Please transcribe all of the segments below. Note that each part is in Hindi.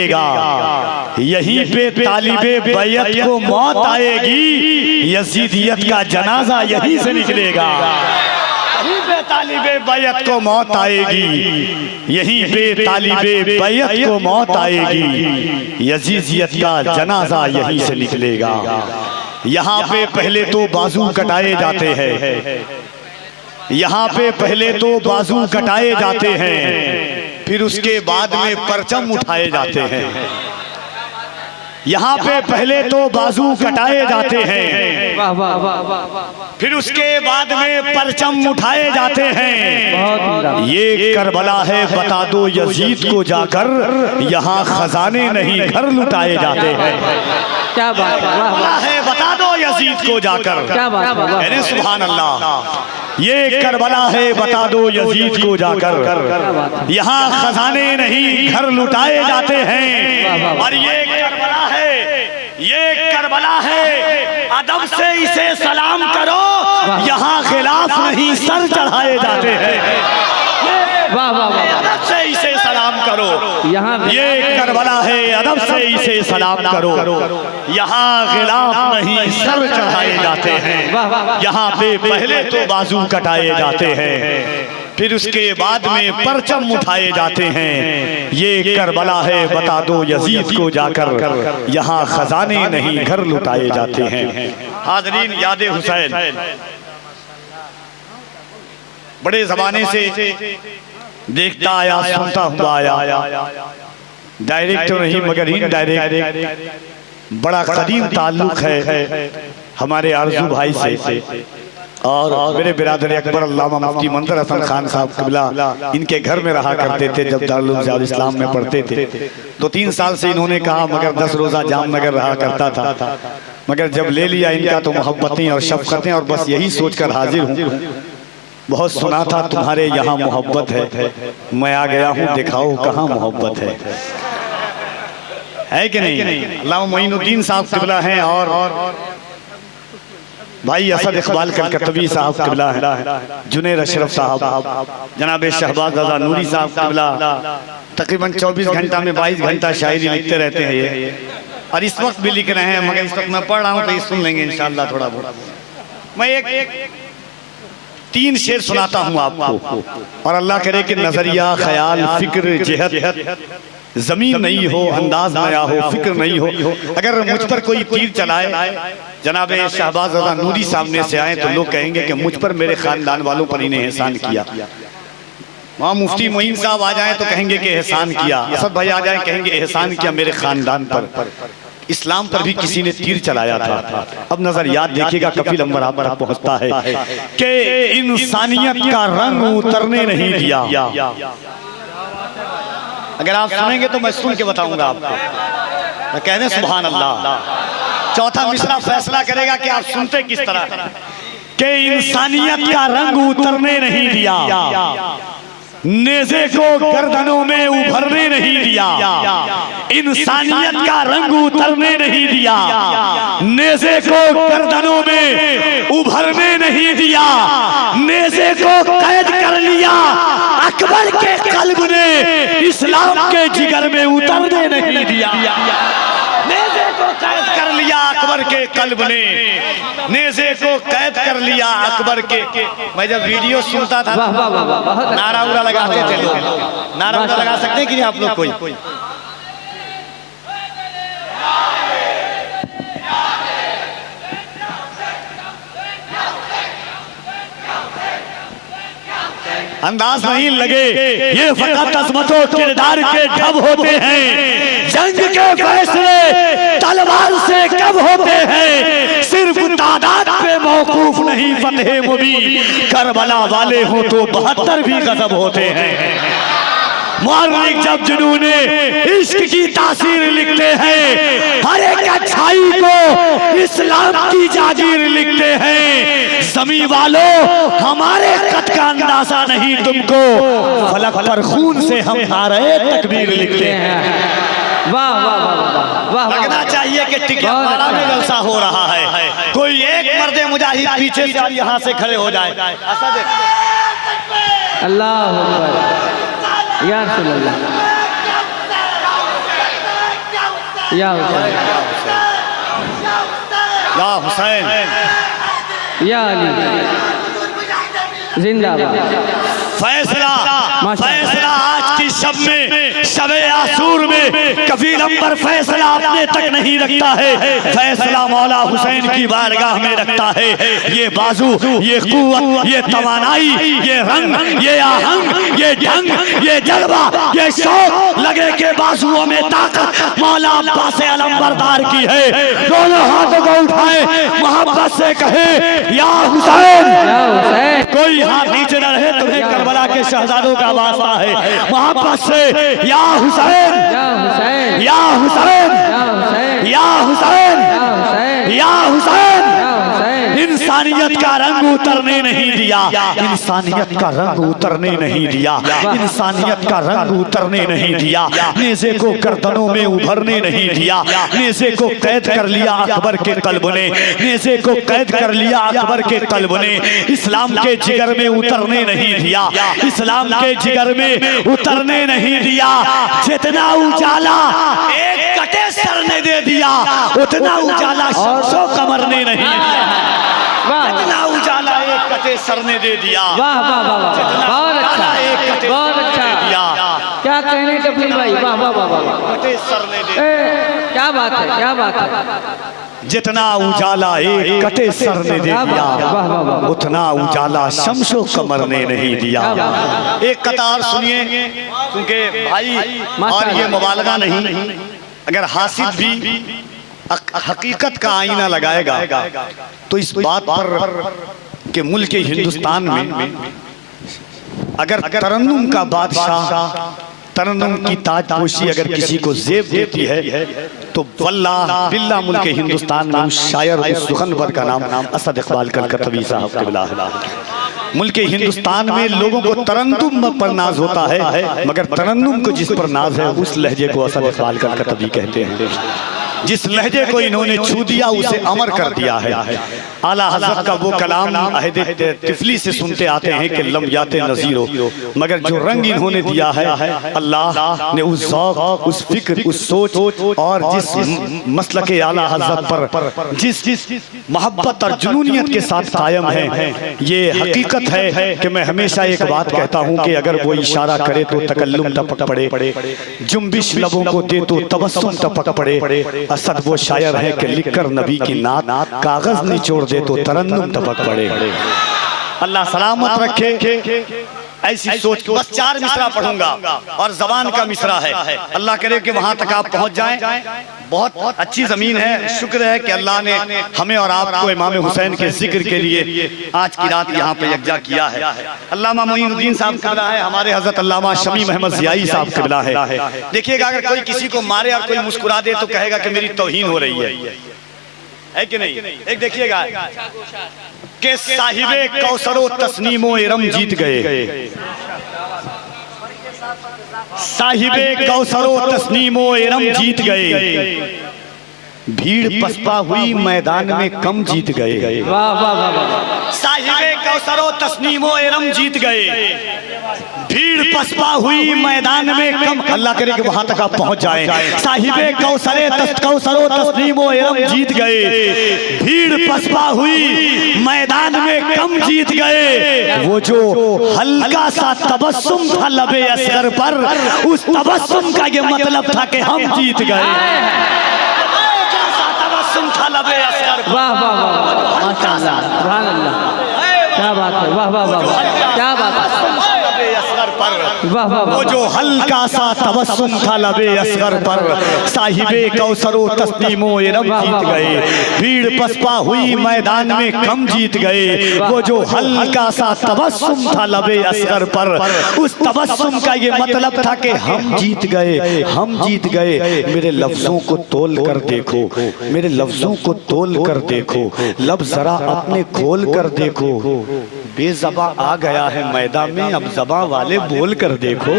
यहीं पे तालिबे बैयत को मौत आएगी, यजीदियत का जनाजा यहीं से निकलेगा। यहीं पे तालिबे बैयत को मौत आएगी, यहीं पे तालिबे बैयत को मौत आएगी, यजीदियत का जनाजा यहीं से निकलेगा। यहाँ पे पहले तो बाजू कटाए जाते हैं, यहाँ पे पहले तो बाजू कटाए जाते हैं, फिर उसके बाद में परचम उठाए जाते हैं। यहाँ पे पहले तो बाजू कटाए जाते हैं, फिर उसके बाद में परचम उठाए जाते हैं। ये करबला है बता दो यजीद को जाकर, यहाँ खजाने नहीं घर लुटाए जाते हैं। क्या बात है, बता दो यजीद को जाकर, क्या बात है, सुभान अल्लाह। ये करबला है बता दो यजीद को जाकर, यहाँ खजाने नहीं घर लुटाए जाते हैं। और ये करबला है, ये करबला है, अदब से इसे सलाम करो, यहाँ खिलाफ नहीं सर चढ़ाए जाते हैं। वाह वाह वाह, अदब से इसे सलाम करो, यहाँ ये करबला है, अदब से इसे सलाम करो, यहाँ खिलाफ नहीं सर चढ़ाए जाते हैं। यहाँ पे पहले तो बाजू कटाए जाते हैं, फिर उसके बाद में परचम उठाए जाते हैं। ये करबला है बता दो यजीद को जाकर, यहाँ खजाने नहीं घर लुटाए जाते हैं। हाज़रीन, याद हुसैन बड़े जमाने से देखता आया, सुनता हुआ आया, डायरेक्ट तो नहीं मगर इनडायरेक्ट बड़ा कदीम ताल्लुक है हमारे आरजू भाई से। और मेरे बिरादर अकबर अल्लामा मुफ्ती मंजर हसन खान साहब क़िबला इनके घर में रहा करते थे जब दारुल उलूम इस्लाम में पढ़ते थे। 2-3 साल से इन्होंने कहा मगर 10 रोज़ा जामनगर रहा करता था, मगर जब ले लिया इनका तो मोहब्बतें और शफ़क़तें, और बस यही सोचकर हाजिर हूँ। बहुत सुना था तुम्हारे यहाँ मोहब्बत है, मैं आ गया हूँ दिखाओ कहाँ मोहब्बत है कि नहीं। अल्लामा मोइनुद्दीन साहब क़िबला हैं और भाई असद इकबाल कलकत्तवी साहब क़िबला है, जुनैर अशरफ साहब, जनाब शहबाज रज़ा नूरी साहब क़िबला तकरीबन 24 घंटा में 22 घंटा शायरी लिखते रहते हैं ये, और इस वक्त भी लिख रहे हैं, मगर इस वक्त मैं पढ़ रहा हूँ तो ये सुन लेंगे इंशाअल्लाह थोड़ा बहुत। मैं एक 3 शेर सुनाता हूँ आपको, और अल्लाह करे कि नजरिया ख्याल फिक्र जेहद जमीन नहीं हो, अंदाज नया हो, फिक्र नहीं हो। अगर मुझ पर कोई तीर चलाए, जनाब शहबाज रज़ा नूरी सामने से आए तो लोग कहेंगे कि मुझ पर मेरे खानदान वालों पर इन्हें एहसान किया। वहाँ मुफ्ती मोइन साहब आ जाए तो कहेंगे कि एहसान किया, असद भाई आ जाए कहेंगे एहसान किया मेरे खानदान पर। इस्लाम पर भी किसी ने तीर चलाया था। अब नजर याद देखिएगा, कफील अंबर आप तक पहुंचता है कि इंसानियत का रंग उतरने नहीं दिया। अगर आप सुनेंगे तो मैं सुन के बताऊंगा आपको, कहने सुभान अल्लाह। चौथा मिसरा फैसला करेगा कि आप सुनते किस तरह कि इंसानियत का रंग उतरने नहीं दिया, नेज़े को गर्दनों में उभरने नहीं दिया। इंसानियत का रंग उतरने नहीं दिया, नेज़े को गर्दनों में उभरने नहीं दिया। नेज़े को कैद कर लिया अकबर के कल्ब ने, इस्लाम के जिगर में उतरने नहीं दिया। नेज़े को कैद कर लिया अकबर के कल्ब ने, नेज़े को कैद कर लिया अकबर के। मैं जब वीडियो सुनता था नारा उरा लगाते थे लोग, नारा उरा लगा सकते हैं कि नहीं आप लोग कोई? अंदाज नहीं लगे, ये फकत अज़मतों किरदार के ढब होते हैं। जंग के फैसले तलवार से कब होते हैं, सिर्फ तादाद पे मौकूफ नहीं फतेह मुबीन। करबला वाले हो तो 72 भी गजब होते हैं। मौलिक जब जुनूने इश्क की तासीर लिखते हैं, हर एक अच्छाई को इस्लाम की जागीर लिखते हैं। ज़मीं वालों हमारे कद का अंदाजा नहीं तुमको, फलक पर खून से हम नारे तकबीर लिखते हैं। वाह वाह वाह वाह, लगना चाहिए कि टिकियावाड़ा में जलसा हो रहा है। कोई एक मर्दे मुजाहिद पीछे से यहाँ से खड़े हो जाए। अल्लाह या रसूल अल्लाह। या हुसैन, या हुसैन, या अली जिंदाबाद। फैसला, फैसला आज की शब में, शबे आसूर में कभी नंबर फैसला अपने तक नहीं रखता है, फैसला मौला हुसैन की बारगाह में रखता है। ये बाजू, ये कुव्वत, ये तवानाई, ये रंग, ये आहंग, ये ढंग, ये जज्बा, ये शौक लगे के बाजुओं में ताकत मौला अब्बास अलंबरदार की है। दोनों हाथों को उठाए, मोहब्बत से कहे या हुसैन, या हुसैन। कोई हाथ नीचे न रहे, तुम्हें करबला के शहजादों का वास्ता है। मोहब्बत से या हुसैन, या हुसैन, या हुसैन, या हुसैन, या हुसैन, या हुसैन, या हुसैन। या हुसैन। इंसानियत का रंग उतरने नहीं दिया, इंसानियत का रंग उतरने नहीं दिया, इंसानियत का रंग उतरने नहीं दिया। नेज़े को गर्दनों में उभरने नहीं दिया, नेज़े को कैद कर लिया अकबर के कल्ब ने, नेज़े को कैद कर लिया अकबर के कल्ब ने। इस्लाम के जिगर में उतरने नहीं दिया, इस्लाम के जिगर में उतरने नहीं दिया। जितना उजाला एक कटे सर ने दे दिया, उतना उजाला शम्सो कमर ने नहीं दिया। जितना उजाला एक कटे सर ने दे दिया, वाह वाह वाह वाह, बहुत अच्छा, बहुत अच्छा। क्या कहने कपिल भाई, वाह वाह वाह वाह, कटे सर ने दे क्या बात है, क्या बात है। जितना उजाला एक कटे सर ने दे दिया, उतना उजाला शम्सो कमर ने नहीं दिया। एक कतार सुनिए, क्योंकि भाई और ये मुबालगा नहीं, अगर हासिद भी हकीकत का आईना लगाएगा तो इस बात पर कि मुल्क हिंदुस्तान में अगर तरन्नुम का बादशाह तरन्नुम की ताजपोशी अगर किसी को जेब देती है तो वल्लाह बिल्लाह मुल्क हिंदुस्तान में उस शायर उस सुखनवर का नाम असद इकबाल कलकतवी साहब क़िबला है। मुल्क हिंदुस्तान में लोगों को तरन्नुम पर नाज होता है, मगर तरन्नुम को जिस पर नाज है उस लहजे को असद इकबाल कलकतवी कहते हैं। जिस लहजे को इन्होंने छू दिया उसे अमर कर दिया है। आला हज़रत का वो कलाम अहद तिफली से सुनते आते हैं कि लम याते नज़ीरो, मगर जो रंग इन्होंने दिया है अल्लाह ने उस ज़ौक़, उस फिक्र, उस सोच और जिस मसलक आला हज़रत पर जिस मोहब्बत और जुनूनियत के साथ कायम है, ये हकीकत है कि मैं हमेशा एक बात कहता हूँ कि अगर वो इशारा करे तो तकल्लुम टपक पड़े, जुम्बिश लबों को दे तो तबस्सुम टपक पड़े। असद वो शायर है कि लिखकर नबी की नात कागज निचोड़ दे तो तरन्नुम टपक पड़े। अल्लाह सलामत रखे। ऐसी सोच, बस 4 मिसरा पढ़ूंगा और जबान का मिसरा है। अल्लाह करे कि वहां तक आप पहुंच जाएं। बहुत अच्छी जमीन है, शुक्र है कि अल्लाह ने हमें और आपको इमाम हुसैन के जिक्र के लिए आज की रात यहाँ पे यकजा किया है। अल्लामा मोइनुद्दीन साहब क़िबला है, हमारे हजरत अल्लामा शमीम अहमद ज़ियाई साहब क़िबला है। देखिएगा, अगर कोई किसी को मारे और कोई मुस्कुरा दे तो कहेगा कि मेरी तौहीन हो रही है कि नहीं? एक देखिएगा कि साहिबे कौसरो तस्नीमो इरम जीत गए, साहिबे कौसरो तस्नीमो इरम जीत गए, भीड़ पसपा हुई मैदान में कम जीत गए। साहिबे कौसरो तस्नीमो इरम जीत गए, भीड़ पसपा हुई मैदान में कम। अल्लाह करे कि वहां तक आप पहुंच जाएं। साहिबे कौसरो तस्नीमो इरम जीत गए, भीड़ पसपा हुई मैदान में कम जीत गए। वो जो हल्का सा तबस्सुम था लबे असगर पर, उस तबस्सुम का ये मतलब था कि हम जीत गए। वाह वाह वाह, माशाअल्लाह, सुभान अल्लाह, क्या बात है, वाह वाह वाह, क्या बात है, वाह वाह। वो जो हल्का सा तबस्सुम था लबे असगर पर, साहिबे कौसरो तस्नीमो इरम जीत गए, भीड़ पसपा हुई मैदान में कम जीत गए। वो जो हल्का सा तबस्सुम था लबे असगर पर, उस तबस्सुम का ये मतलब था कि हम जीत गए, हम जीत गए। मेरे लफ्जों को तोल कर देखो, मेरे लफ्जों को तोल कर देखो, लब जरा अपने खोल कर देखो। बेज़बा आ गया है मैदान में, अब ज़बा वाले बोल कर देखो।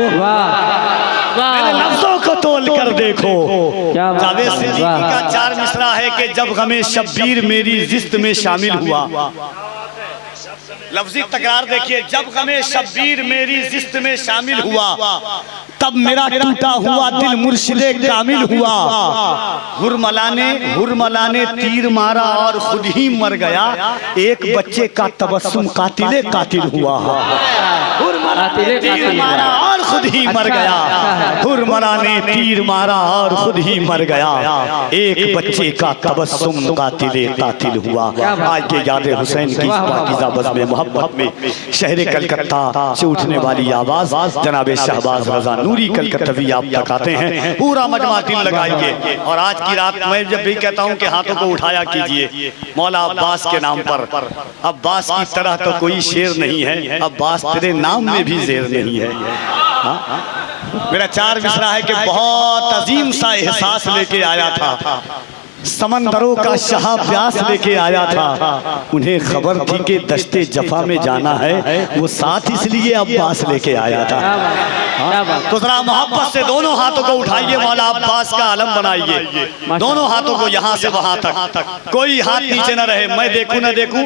मेरे लफ्जों को तोल कर देखो। जावेद सिद्दीकी का 4 मिसरा है कि जब गमे शब्बीर मेरी जिस्त में शामिल हुआ। लफ्जी तकरार देखिए, जब गमे शब्बीर मेरी जिस्त में शामिल हुआ, तब मेरा टूटा हुआ दिल मुर्शिदे कामिल हुआ। हुरमला ने तीर मारा और खुद ही मर गया। एक बच्चे का तबस्सुम कातिले कातिल हुआ। तीर मारा और खुद ही मर गया। हुरमला ने तीर मारा और खुद ही मर गया। एक बच्चे का तबस्सुम कातिले कातिल हुआ। आज के याद हुसैन की पाकीज़ा बज़्म मोहब्बत में शहर कलकत्ता से उठने वाली आवाज जनाब शहबाज रजा नूरी कलकत्तवी आप तक आते हैं। पूरा मजमा दिल लगाएंगे। और आज की रात मैं जब भी कहता हूं कि हाथों को उठाया कीजिए मौला अब्बास के नाम पर। अब्बास की तरह तो कोई शेर नहीं है, अब्बास तेरे नाम में भी शेर नहीं है। मेरा चार मिसरा है कि बहुत अजीम सा एहसास लेके आया था। समंदरों का शाह प्यास लेके आया था। उन्हें खबर थी कि दश्ते जफा में जाना है, वो साथ इसलिए अब्बास लेके आया था। तो जरा मोहब्बत से दोनों हाथों को उठाइए, मौला अब्बास का आलम बनाइए। दोनों हाथों को यहाँ से वहां तक, कोई हाथ नीचे न रहे। मैं देखूं न देखूं,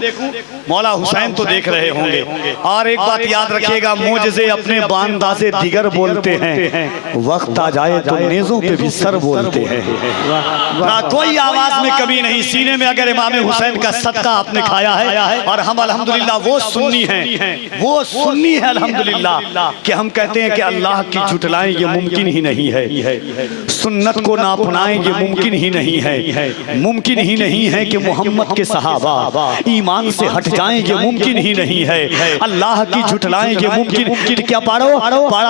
मौला हुसैन तो देख रहे होंगे। और एक बात याद रखिएगा, मोजज़े अपने बांदा से दिगर बोलते हैं, वक्त आ जाए तो नेज़ों पे भी सर बोलते हैं। ना कोई आवाज में कमी नहीं। सीने में अगर इमाम हुसैन का सदका आपने खाया है, और हम अल्हम्दुलिल्लाह वो सुन्नी है अल्हम्दुलिल्लाह कि हम कहते हैं कि अल्लाह की झुटलाएं ये मुमकिन ही नहीं है। सुन्नत को ना अपनाएं ये मुमकिन ही नहीं है। मुमकिन ही नहीं है कि मोहम्मद के सहाबा ईमान से हट जाएं ये मुमकिन ही नहीं है। अल्लाह की झुटलाएं ये मुमकिन। क्या पाड़ा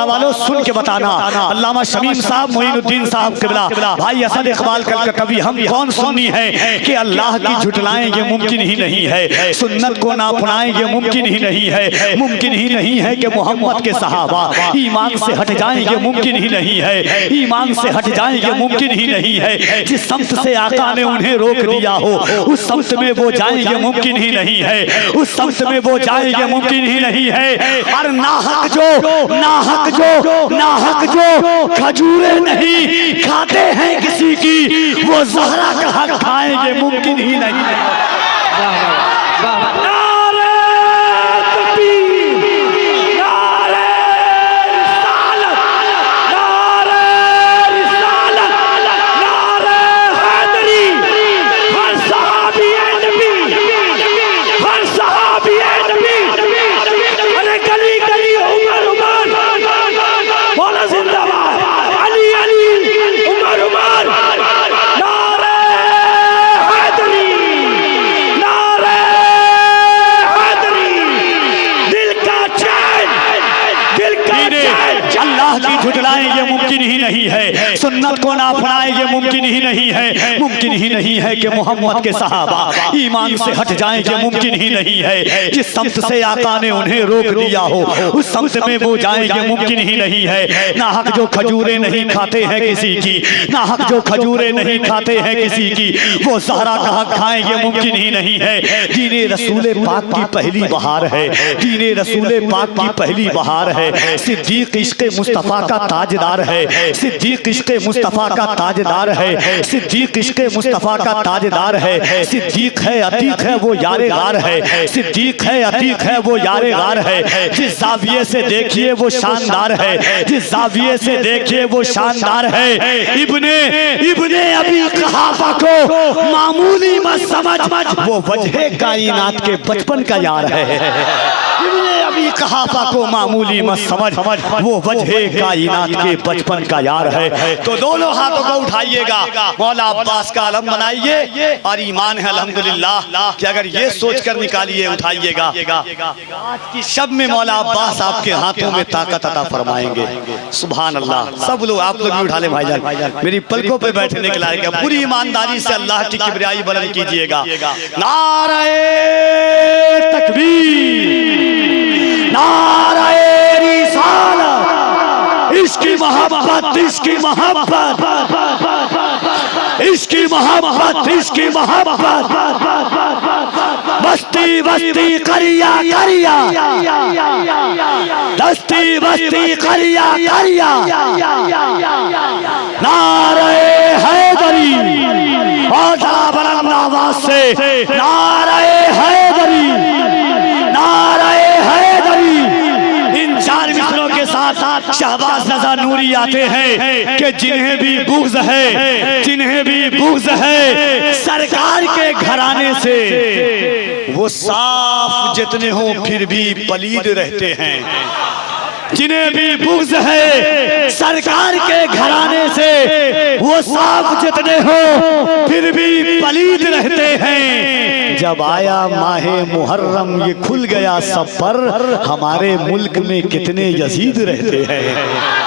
वालों सुन के बताना। अल्लामा शमीम साहब, मोइनुद्दीन साहब किबला, भाई असद इकबाल कलकत्तवी, हम कौन सुन्नी है कि अल्लाह की झुटलाएं ये मुमकिन ही नहीं है। सुन्नत को ना अपनाएं ये मुमकिन ही नहीं है। मुमकिन ही नहीं है कि मोहम्मद के सहाबा ईमान से हट जाएं ये मुमकिन ही नहीं है। ईमान से हट जाएं ये मुमकिन ही नहीं है। जिस समत से आका ने उन्हें रोक दिया हो, उस समत में वो जाएं ये मुमकिन ही नहीं है। उस समत में वो जाएं ये मुमकिन ही नहीं है। और नाहक जो खजूरें नहीं खाते हैं किसी की, वो ज़हरा का हक खाएंगे मुमकिन ही नहीं है। नारे तकबीर, नारे रिसालत, नारे रिसालत, नारे हैदरी। हर सहाबी है नबी, हर सहाबी है नबी। अरे गली गली उमर मौला जिंदाबाद, अली उमर अल्लाह की झुटलाएं ये मुमकिन ही नहीं है। सुन्नत को ना अपनाएं ये मुमकिन ही नहीं है। मुमकिन ही नहीं है कि मोहम्मद के सहाबा ईमान से हट जाएं ये मुमकिन ही नहीं है। जिस समत से आका ने उन्हें रोक दिया हो, उस समत में वो जाएं ये मुमकिन ही नहीं है। ना हक जो खजूरें नहीं खाते हैं किसी की, ना हक जो खजूरें नहीं खाते हैं किसी की, वो ज़हरा का हक खाएं ये मुमकिन ही नहीं है। दीने रसूल पाक की पहली बहार है, दीने रसूल पाक की पहली बहार है। सिद्दीक इश्क़ मुस्तफ़ा का ताजदार है, सिद्दीक इश्क़ मुस्तफ़ा का ताजदार है, सिद्दीक इश्क़ मुस्तफ़ा का ताजदार है। सिद्दीक है अतीक है वो यारे गार है, सिद्दीक है अतीक है वो यारे गार है। जिस ज़ाविये से देखिए वो शानदार है, जिस ज़ाविये से देखिए वो शानदार है। इब्ने अबी क़हाफ़ा को मामूली मत समझ, वो वजह कायनात के बचपन का यार है। इब्ने अबी क़हाफ़ा को मामूली मत समझ, वो वजह कायनात के बचपन का यार है। तो दोनों हाथों को उठाइएगा, मौला अब्बास का आलम बनाइए। और ईमान है अल्हम्दुलिल्लाह कि अगर ये सोचकर निकालिए, उठाइएगा, आज की शब में मौला अब्बास आपके हाथों में ताकत अता फरमाएंगे। सुभान अल्लाह। सब लोग, आप लोग भी उठा ले भाईजान, मेरी पलकों पे बैठने के लायक है। पूरी ईमानदारी से अल्लाह की किबरियाई बुलंद कीजिएगा। नारे तकबीर, नारे रिसालत, इसकी मोहब्बत, इसकी मोहब्बत, इसकी मोहब्बत, इसकी मोहब्बत। बस्ती बस्ती करिया करिया, दस्ती बस्ती करिया करिया। नारे हैदरी, और बुलंद आवाज से नारे हैदरी, नारे हैदरी। इन चार मित्रों के साथ शहबाज रजा नूरी जाते हैं कि जिन्हें भी बुग़्ज़ है, जिन्हें भी बुग़्ज़ है सरकार के घराने से, वो साफ जितने हों फिर भी पलीद रहते हैं। जिन्हें भी बुग़्ज़ है सरकार के घराने से, वो साफ जितने हो फिर भी पलीद रहते हैं। जब आया माहे मुहर्रम ये खुल गया सब पर, हमारे मुल्क में कितने यजीद रहते हैं।